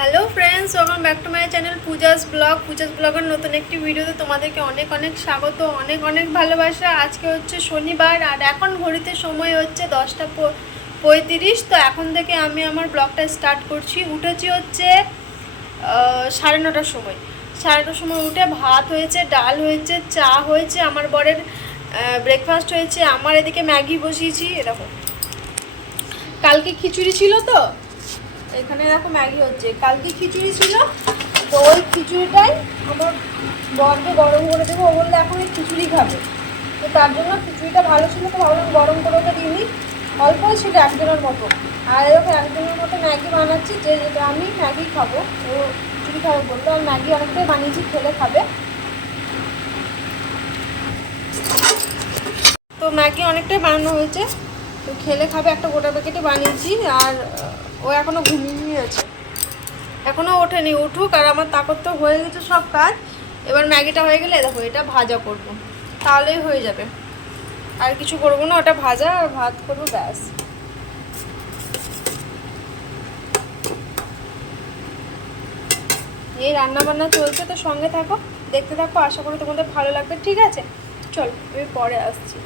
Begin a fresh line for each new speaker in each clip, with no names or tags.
Hello friends welcome back to my channel Pooja's blog Pooja's ব্লগের নতুন একটি ভিডিওতে তোমাদেরকে অনেক অনেক স্বাগত, অনেক অনেক ভালোবাসা। আজকে হচ্ছে শনিবার আর এখন ঘড়িতে সময় হচ্ছে দশটা পঁয়ত্রিশ। তো এখন থেকে আমি আমার ব্লগটা স্টার্ট করছি। উঠেছি হচ্ছে সাড়ে নটার সময়। সাড়ে নটার সময় উঠে ভাত হয়েছে, ডাল হয়েছে, চা হয়েছে, আমার বরের ব্রেকফাস্ট হয়েছে, আমার এদিকে ম্যাগি বসিয়েছি, এরকম। কালকে খিচুড়ি ছিল তো এখানে দেখো ম্যাগি হচ্ছে। কালকে খিচুড়ি ছিল, তো ওই খিচুড়িটাই আমার বরকে গরম করে দেবো। ও বললে, এখন এই খিচুড়ি খাবে। তো তার জন্য খিচুড়িটা ভালো ছিল তো ভাবলাম গরম করে ওকে দিইনি অল্পই ছিল একজনের মতো। আর এরকম একজনের মতো ম্যাগি বানাচ্ছি যে যেটা আমি ম্যাগি খাব। ও খিচুড়ি খাবে বলল, আর ম্যাগি অনেকটাই বানিয়েছি, খেলে খাবে। তো ম্যাগি অনেকটাই বানানো হয়েছে। তো খেলে খাবে, একটা গোটা প্যাকেটে বানিয়েছি। আর ও এখনও ঘুমিয়ে আছে। এখনও ওঠেনি, উঠুক আর আমার তাকত তো হয়ে গেছে সব কাজ। এবার ম্যাগিটা হয়ে গেলে দেখো, এটা ভাজা করব। তাহলেই হয়ে যাবে। আর কিছু করব না, ওটা ভাজা আর ভাত করব, ব্যাস। এই রান্না বান্না চলছে, তো সঙ্গে থাকো, দেখতে থাকো, আশা করি তোমাদের ভালো লাগবে, ঠিক আছে? চল, আমি পরে আসছি।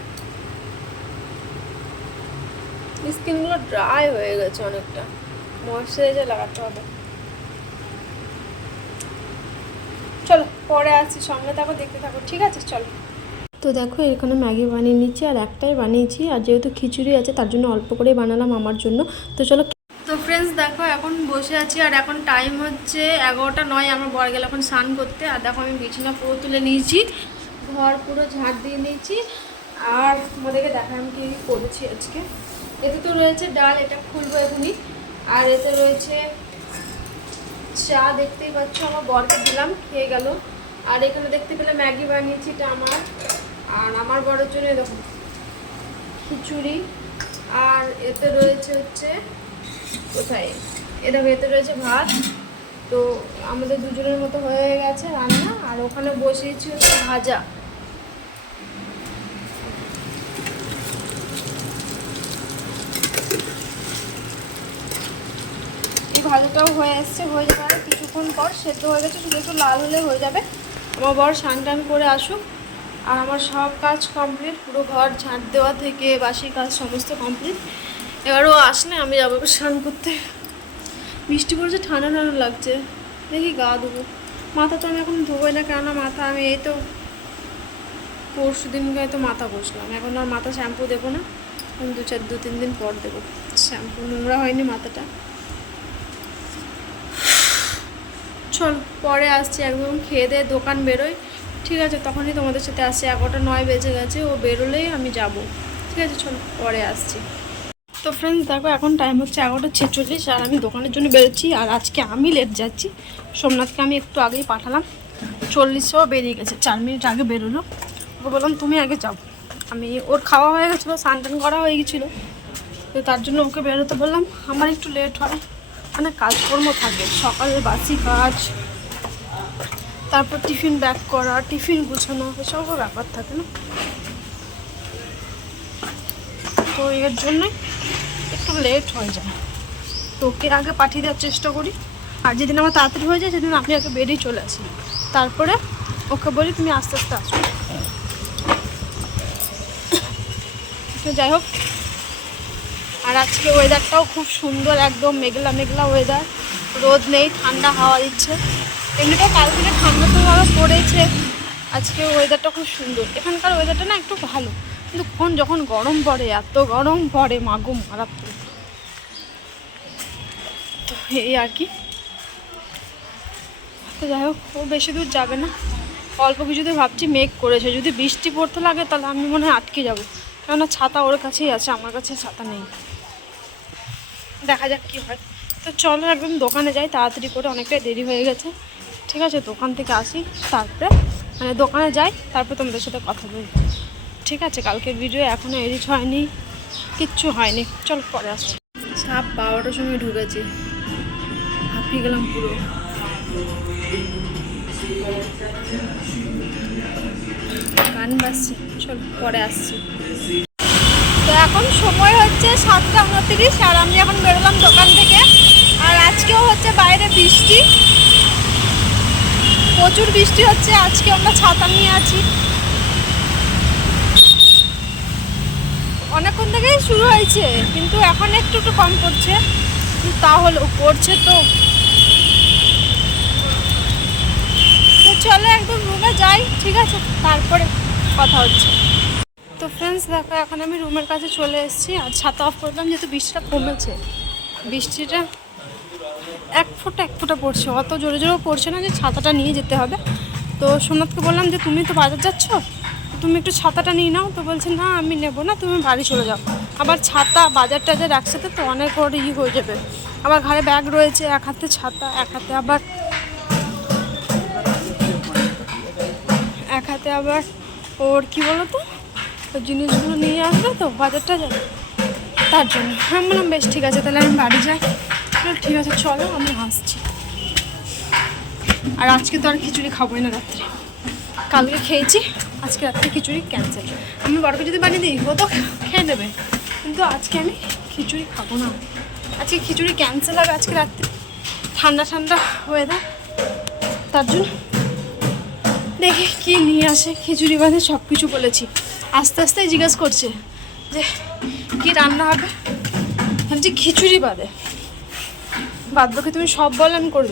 স্কিনগুলো ড্রাই হয়ে গেছে অনেকটা। ময়শ্চারাইজার লাগাতে হবে। চলো, পরে আসছি, সঙ্গে থাকো, দেখতে থাকো, ঠিক আছে? চলো। তো দেখো, এখানে ম্যাগি বানিয়ে নিচ্ছি, আর একটাই বানিয়েছি, আর যেহেতু খিচুড়ি আছে, তার জন্য অল্প করেই বানালাম আমার জন্য। তো চলো, তো ফ্রেন্ডস দেখো, এখন বসে আছি, আর এখন টাইম হচ্ছে এগারোটা নয়, আমার বর গেল এখন স্নান করতে। আর দেখো, আমি বিছানা পুরো তুলে নিয়েছি, ঘর পুরো ঝাড় দিয়ে নিয়েছি, আর তোমাদেরকে দেখা আমি কি করেছি আজকে। এতে তো রয়েছে ডাল, এটা খুলবো এখনই। আর এতে রয়েছে চা, দেখতেই পাচ্ছ আমার বরকে দিলাম, খেয়ে গেল। আর এখানে দেখতে পেলে ম্যাগি বানিয়েছি, এটা আমার। আর আমার বরের জন্য এরকম খিচুড়ি। আর এতে রয়েছে হচ্ছে, কোথায়? এ দেখো, এতে রয়েছে ভাত। তো আমাদের দুজনের মতো হয়ে গেছে রান্না, আর ওখানে বসিয়েছি হচ্ছে ভাজা। ভাজাটাও হয়ে এসছে, হয়ে যাবে কিছুক্ষণ পর, সেদ্ধ হয়ে গেছে, শুধু একটু লাল হলে হয়ে যাবে। আমার বর স্নান টান করে আসুক, আর আমার সব কাজ কমপ্লিট পুরো ঘর ঝাঁট দেওয়া থেকে বাসি কাজ সমস্ত কমপ্লিট এবারও আসলে আমি যাব স্নান করতে। বৃষ্টি পড়েছে, ঠান্ডা ঠান্ডা লাগছে। দেখি গা ধুবো। মাথা তো আমি এখন ধোবোই না, কেননা মাথা আমি এই তো পরশু দিনকে তো মাথা বসলাম। এখন আর মাথা শ্যাম্পু দেবো না। দু চার, দু তিন দিন পর দেবো। শ্যাম্পু নোংরা হয়নি মাথাটা। চল পরে আসছি, একদম খেয়ে দিয়ে দোকান বেরোই। ঠিক আছে, তখনই তোমাদের সাথে আসছি, এগারোটা নয় বেজে গেছে, ও বেরোলেই আমি যাব। ঠিক আছে, চল, পরে আসছি। তো ফ্রেন্ডস দেখো, এখন টাইম হচ্ছে এগারোটা ছেচল্লিশ, আর আমি দোকানের জন্য বেরোচ্ছি, আর আজকে আমি লেট যাচ্ছি। সোমনাথকে আমি একটু আগেই পাঠালাম। চল্লিশেও বেরিয়ে গেছে, চার মিনিট আগে বেরোলো। ওকে বললাম, তুমি আগে যাও। আমি, ওর খাওয়া হয়ে গেছিল, স্নান টান করা হয়ে গেছিল। তো তার জন্য ওকে বেরোতে বললাম, আমার একটু লেট হয়। মানে কাজকর্ম থাকে। সকালের বাসি কাজ, তারপর টিফিন ব্যাক করা, টিফিন গুছানো, এসবও ব্যাপার থাকে না। তো এর জন্যই একটু লেট হয়ে যায়। তো ওকে আগে পাঠিয়ে দেওয়ার চেষ্টা করি। আর যেদিন আমার তাড়াতাড়ি হয়ে যায়, সেদিন আপনি আগে বেরিয়ে চলে আসি। তারপরে ওকে বলি তুমি আস্তে আস্তে আসো। যাই হোক আর আজকে ওয়েদারটাও খুব সুন্দর, একদম মেঘলা মেঘলা ওয়েদার রোদ নেই, ঠান্ডা হাওয়া দিচ্ছে। এমনিতে কাল থেকে ঠান্ডা তো ভালো পড়েছে আজকে ওয়েদারটা খুব সুন্দর। এখানকার ওয়েদারটা না একটু ভালো। কিন্তু কোন যখন গরম পড়ে, এত গরম পড়ে মাগো মারাত্মক তো এই আর কি। যাই হোক, ও বেশি দূর যাবে না। অল্প কিছুতে ভাবছি মেঘ করেছে। যদি বৃষ্টি পড়তে লাগে, তাহলে আমি মনে হয় আটকে যাব। কেননা ছাতা ওর কাছেই আছে, আমার কাছে ছাতা নেই। দেখা যাক কী হয়। তো চলো একদম দোকানে যাই, তাড়াতাড়ি করে অনেকটাই দেরি হয়ে গেছে। ঠিক আছে, দোকান থেকে আসি, তারপরে মানে দোকানে যাই, তারপর তোমাদের সাথে কথা বলব। ঠিক আছে, কালকের ভিডিও এখনও এডিট হয়নি, কিচ্ছু হয়নি। চল, পরে আসছি। সাপ বারোটার সময় ঢুকেছি। হাঁপিয়ে গেলাম পুরো। গান বাজছে। চল, পরে আসছি। তো এখন সময় হচ্ছে সাতটা উনত্রিশ আর আমি এখন বেরোলাম দোকান থেকে। আর আজকেও হচ্ছে বাইরে বৃষ্টি। প্রচুর বৃষ্টি হচ্ছে, আজকে আমরা ছাতা নিয়ে আছি। অনেকক্ষণ থেকেই শুরু হয়েছে, কিন্তু এখন একটু একটু কম পড়ছে তাহলে পড়ছে তো। চলো একদম রুমে যাই, ঠিক আছে? তারপরে কথা হচ্ছে। তো ফ্রেন্ডস দেখো, এখন আমি রুমের কাছে চলে এসেছি আর ছাতা অফ করলাম যেহেতু বৃষ্টিটা কমেছে। বৃষ্টিটা এক ফোঁটা এক ফোঁটা পড়ছে। অত জোরে জোরে পড়ছে না যে ছাতাটা নিয়ে যেতে হবে। তো সোমনাথকে বললাম যে, তুমি তো বাজার যাচ্ছ? তুমি একটু ছাতাটা নিয়ে নাও। তো বলছে, না, আমি নেব না, তুমি বাড়ি চলে যাও। আবার ছাতা, বাজার টাজার একসাথে তো অনেক বড় ই হয়ে যাবে। আবার ঘরে ব্যাগ রয়েছে, এক হাতে ছাতা, এক হাতে আবার এক হাতে আবার ওর কি বলো তো ওই জিনিসগুলো নিয়ে আসবে তো বাজারটা যাবে। তার জন্য। আমি বললাম, বেশ, ঠিক আছে, তাহলে আমি বাড়ি যাই। ঠিক আছে, চলো, আমি আসছি। আর আজকে তো আর খিচুড়ি খাবোই না রাত্রে। কালকে খেয়েছি, আজকে রাত্রে খিচুড়ি ক্যান্সেল আমি বড়কে যদি বানিয়ে দিই, ও তো খেয়ে নেবে। কিন্তু আজকে আমি খিচুড়ি খাব না। আজকে খিচুড়ি ক্যান্সেল হবে আজকে রাত্রে। ঠান্ডা ঠান্ডা ওয়েদার তার জন্য দেখি কি নিয়ে আসে। খিচুড়ি বাদে সব কিছু বলেছি। আস্তে আস্তে জিজ্ঞেস করছে যে, কি রান্না হবে? ভাবছি খিচুড়ি বাদে। বাদ বাকি তুমি সব বল, আমি করে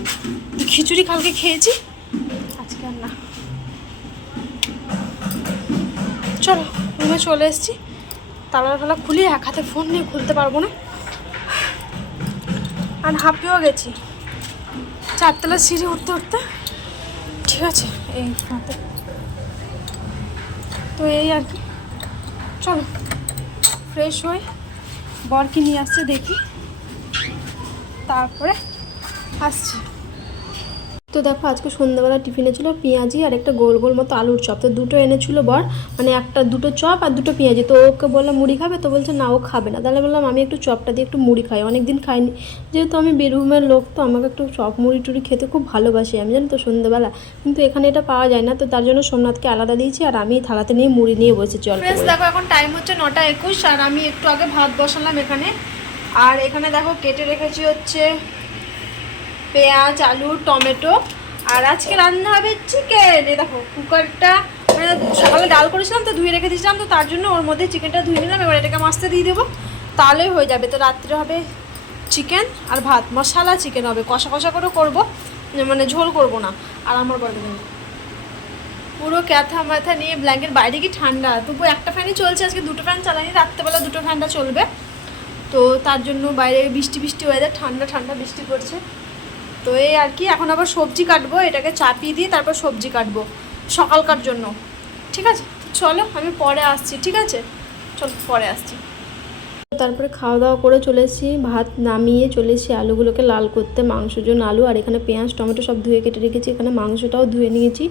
খিচুড়ি কালকে খেয়েছি, আজকে আর না। চলো, রুমে চলে এসেছি। তালা টালা খুলি এক হাতে ফোন নিয়ে খুলতে পারব না। আর হাঁপিয়েও গেছি। চারতলা সিঁড়ি উঠতে উঠতে। ঠিক আছে, এই তো এই আর কি। চলো। ফ্রেশ হয়ে বরকে নিয়ে আসছে দেখি। তারপরে আসছি। তো দেখো, আজকে সন্ধ্যাবেলা টিফিনে ছিল পেঁয়াজি আর একটা গোল গোল মতো আলুর চপ। তো দুটো এনেছিল বর মানে একটা দুটো চপ আর দুটো পেঁয়াজি। তো ওকে বললাম, মুড়ি খাবে? তো বলছে, না, ও খাবে না। তাহলে বললাম, আমি একটু চপটা দিয়ে একটু মুড়ি খাই। অনেক দিন খাইনি। যেহেতু আমি বীরভূমের লোক, তো আমাকে একটু চপ মুড়ি টুড়ি খেতে খুব ভালোবাসি আমি, জানি তো, সন্ধ্যাবেলা। কিন্তু এখানে এটা পাওয়া যায় না, তো তার জন্য সোমনাথকে আলাদা দিয়েছি আর আমি থালাতে নিয়ে মুড়ি নিয়ে বসেছি। ফ্রেন্ডস, দেখো, এখন টাইম হচ্ছে নটা একুশ, আর আমি একটু আগে ভাত বসালাম এখানে। আর এখানে দেখো, কেটে রেখেছি হচ্ছে পেঁয়াজ, আলু, টমেটো। আর আজকে রান্না হবে চিকেন এই দেখো, কুকারটা মানে সকালে ডাল করেছিলাম তো, ধুয়ে রেখে দিয়েছিলাম তো, তার জন্য ওর মধ্যে চিকেনটা ধুয়ে নিলাম। এবার এটাকে মাছতে দিয়ে দেবো। তাহলেই হয়ে যাবে। তো রাত্রে হবে চিকেন আর ভাত। মশালা চিকেন হবে। কষা কষা করে করব মানে ঝোল করব না। আর আমার না পুরো ক্যাথা মাথা নিয়ে ব্ল্যাঙ্কেট বাইরে কি ঠান্ডা? তবু একটা ফ্যানই চলছে। আজকে দুটো ফ্যান চালানি রাত্রেবেলা দুটো ফ্যানটা চলবে। তো তার জন্য বাইরে বৃষ্টি বৃষ্টি ওয়েদার ঠান্ডা ঠান্ডা বৃষ্টি পড়ছে। তো এই আর কি, এখন আবার সবজি কাটবো, এটাকে চাপিয়ে দিয়ে তারপর সবজি কাটবো, সকালকার জন্য। ঠিক আছে? চলো, আমি পরে আসছি, ঠিক আছে? চলো, পরে আসছি। তারপরে খাওয়া দাওয়া করে চলেছি ভাত নামিয়ে চলেছি আলুগুলোকে লাল করতে, মাংসের জন্য আলু, আর এখানে পেঁয়াজ, টমেটো সব ধুয়ে কেটে রেখেছি, এখানে মাংসটাও ধুয়ে নিয়েছি।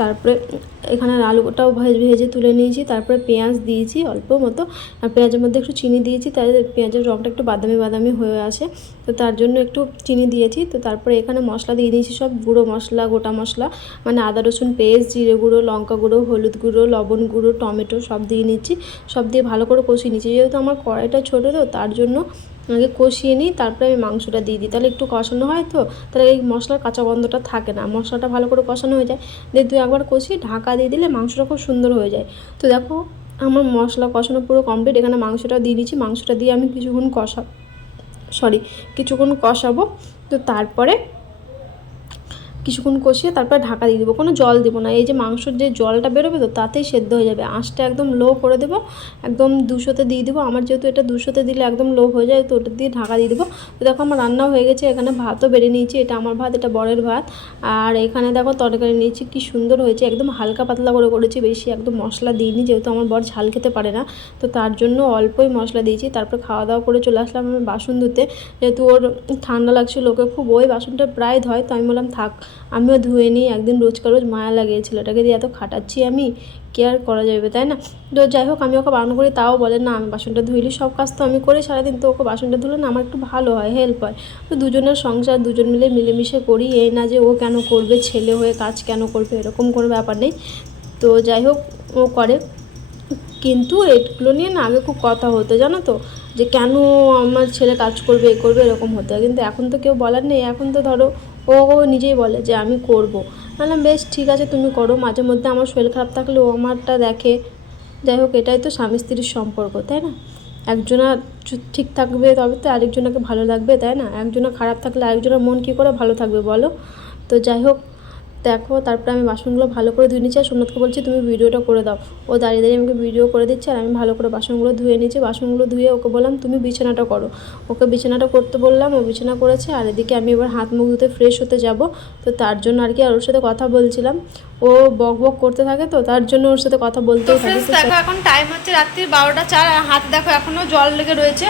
তারপরে এখানে আলুটাও ভেজে ভেজে তুলে নিয়েছি, তারপরে পেঁয়াজ দিয়েছি অল্প মতো, আর পেঁয়াজের মধ্যে একটু চিনি দিয়েছি, তাই পেঁয়াজের রঙটা একটু বাদামি বাদামি হয়ে আসে তো তার জন্য একটু চিনি দিয়েছি, তো তারপরে এখানে মশলা দিয়ে দিয়েছি সব গুঁড়ো মশলা, গোটা মশলা মানে আদা, রসুন পেস্ট, জিরে গুঁড়ো, লঙ্কা গুঁড়ো, হলুদ গুঁড়ো, লবণ গুঁড়ো, টমেটো সব দিয়ে নিচ্ছি, সব দিয়ে ভালো করে কষিয়ে নিচ্ছি, যেহেতু আমার কড়াইটা ছোটো তো তার জন্য আগে কষিয়ে নিই, তারপরে আমি মাংসটা দিয়ে দিই। তাহলে একটু কষানো হয় তো, তাহলে এই মশলার কাঁচা গন্ধটা থাকে না। মশলাটা ভালো করে কষানো হয়ে যায়। দিয়ে দু একবার কষিয়ে ঢাকা দিয়ে দিলে মাংসটা খুব সুন্দর হয়ে যায়। তো দেখো, আমার মশলা কষানো পুরো কমপ্লিট এখানে মাংসটা দিয়ে দিচ্ছি। মাংসটা দিয়ে আমি কিছুক্ষণ কষা সরি কিছুক্ষণ কষাবো। তো তারপরে কিছুক্ষণ কষিয়ে তারপরে ঢাকা দিয়ে দেবো। কোনো জল দেবো না। এই যে মাংসর যে জলটা বেরোবে তো, তাতেই সেদ্ধ হয়ে যাবে। আঁচটা একদম লো করে দেবো। একদম দুশোতে দিয়ে দেবো। আমার যেহেতু এটা দুশোতে দিলে একদম লো হয়ে যায়, তো ওটা দিয়ে ঢাকা দিয়ে দেবো। তো দেখো আমার রান্নাও হয়ে গেছে। এখানে ভাতও বেড়ে নিয়েছি। এটা আমার ভাত, এটা বরের ভাত। আর এখানে দেখো তরকারি নিয়েছি। কি সুন্দর হয়েছে। একদম হালকা পাতলা করে করেছি। বেশি একদম মশলা দিইনি, যেহেতু আমার বর ঝাল খেতে পারে না। তো তার জন্য অল্পই মশলা দিয়েছি। তারপর খাওয়া দাওয়া করে চলে আসলাম আমি বাসন ধুতে। যেহেতু ওর ঠান্ডা লাগছিল, ওকে খুব, ওই বাসনটা প্রায় ধয়, তো আমি বললাম থাক। আমিও ধুয়ে নিই, একদিন রোজকার রোজ মায়া লাগিয়েছিল এটাকে দিয়ে এত খাটাচ্ছি আমি, কি আর করা যাবে, তাই না? তো যাই হোক, আমি ওকে বারণ করি, তাও বলে, না, আমি বাসনটা ধুইলি সব কাজ তো আমি করি সারাদিন তো ওকে বাসনটা ধুলে না আমার একটু ভালো হয় হেল্প হয়। তো দুজনের সংসার, দুজন মিলে মিলেমিশে করি, এই না যে ও কেন করবে, ছেলে হয়ে কাজ কেন করবে, এরকম কোনো ব্যাপার নেই। তো যাই হোক, ও করে। কিন্তু এগুলো নিয়ে না আগে খুব কথা হতো, জানো তো?
যে কেন আমার ছেলে কাজ করবে, এ করবে, এরকম হতো। কিন্তু এখন তো কেউ বলার নেই, এখন তো ধরো ও নিজেই বলে যে আমি করব। বললাম, বেশ, ঠিক আছে, তুমি করো। মাঝে মধ্যে আমার শরীর খারাপ থাকলে ও আমারটা দেখে। যাই হোক, এটাই তো স্বামী স্ত্রীর সম্পর্ক, তাই না? একজনা ঠিক থাকবে তবে তো আরেকজনাকে ভালো লাগবে, তাই না? একজনা খারাপ থাকলে আরেকজনের মন কী করে ভালো থাকবে বলো? তো যাই হোক দেখো তারপরে আমি বাসনগুলো ভালো করে ধুয়ে নিচ্ছি আর সোমনাথকে বলছি তুমি ভিডিওটা করে দাও। ও দাঁড়িয়ে দাঁড়িয়ে আমাকে ভিডিও করে দিচ্ছে আর আমি ভালো করে বাসনগুলো ধুয়ে নিচ্ছি বাসনগুলো ধুয়ে ওকে বললাম তুমি বিছানাটা করো। ওকে বিছানাটা করতে বললাম ও বিছানা করেছে আর এদিকে আমি এবার হাত মুখ ধুতে ফ্রেশ হতে যাব। তো তার জন্য আর কি আর ওর সাথে কথা বলছিলাম। ও বক বক করতে থাকে তো তার জন্য ওর সাথে কথা বলতেই থাকে।
দেখো এখন টাইম হচ্ছে রাত্রির বারোটা চার আর হাতে দেখো এখনও জল লেগে রয়েছে।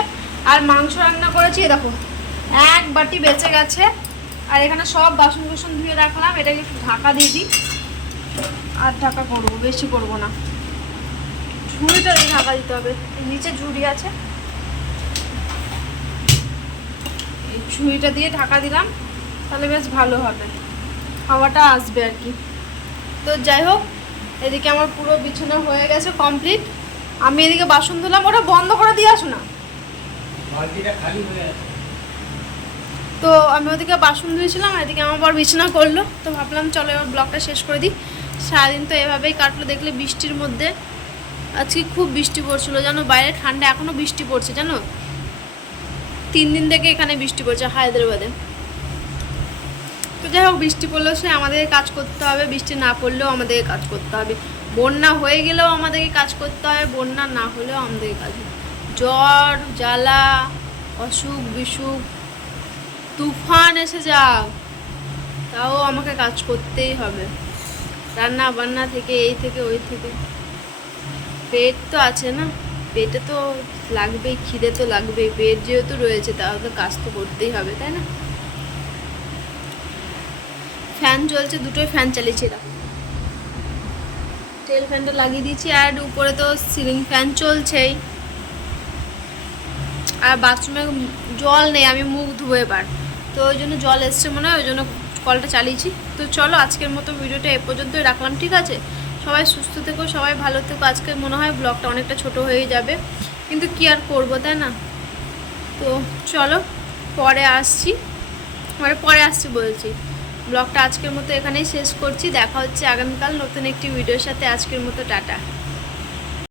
আর মাংস রান্না করেছি দেখো এক বাটি বেঁচে গেছে। আর এখানে সব বাসন কুসন ধুয়ে রাখলাম, এটাকে একটু ঢাকা দিয়ে দিই। আর ঢাকা করব, বেশি করব না। ঝুড়িটা দিয়ে ঢাকা দিতে হবে নিচে ঝুড়ি আছে। এই ঝুড়িটা দিয়ে ঢাকা দিলাম, তাহলে বেশ ভালো হবে। হাওয়াটা আসবে আর কি। তো যাই হোক, এদিকে আমার পুরো বিছানা হয়ে গেছে কমপ্লিট। আমি এদিকে বাসন ধুলাম, ওটা বন্ধ করে দিয়ে আসো না।
বালতিটা খালি হয়ে আছে।
তো আমি ওদিকে বাসন ধুয়েছিলাম, এদিকে আমার বর বিছানা করল। তো ভাবলাম চলো এবার ব্লগটা শেষ করে দিই। সারাদিন তো এভাবেই কাটলো, দেখলে বৃষ্টির মধ্যে। আজকে খুব বৃষ্টি পড়ছিলো, জানো? বাইরে ঠান্ডা এখনও বৃষ্টি পড়ছে, জানো? তিন দিন থেকে এখানে বৃষ্টি পড়ছে হায়দ্রাবাদে। তো যাই হোক, বৃষ্টি পড়লেও সে আমাদেরকে কাজ করতে হবে, বৃষ্টি না পড়লেও আমাদেরকে কাজ করতে হবে। বন্যা হয়ে গেলেও আমাদেরকে কাজ করতে হবে, বন্যা না হলেও আমাদেরকে কাজ জ্বর, জ্বালা অসুখ বিসুখ তুফান এসে যাক। তাও আমাকে কাজ করতেই হবে। রান্না বান্না থেকে এই থেকে ওই থেকে। পেট তো আছে না? পেটে তো লাগবেই, খিদে তো লাগবেই। পেট যেহেতু রয়েছে তাহলে কাজ তো করতেই হবে, তাই না? ফ্যান চলছে দুটোই ফ্যান চালিয়েছি এরা। টেল ফ্যানটা লাগিয়ে দিয়েছি, আর উপরে তো সিলিং ফ্যান চলছেই। আর বাথরুমে জল নেই, আমি মুখ ধুবো এবার। তো ওই জন্য জল এসছে মনে হয়, ওই জন্য কলটা চালিয়েছি। তো চলো আজকের মতো ভিডিওটা এ পর্যন্তই রাখলাম, ঠিক আছে? সবাই সুস্থ থেকো, সবাই ভালো থেকো। আজকে মনে হয় ব্লগটা অনেকটা ছোট হয়ে যাবে, কিন্তু কি আর করব, তাই না? তো চলো, পরে আসছি। মানে পরে আসছি বলছি। ব্লগটা আজকের মতো এখানেই শেষ করছি। দেখা হচ্ছে আগামীকাল নতুন একটি ভিডিওর সাথে। আজকের মতো টাটা।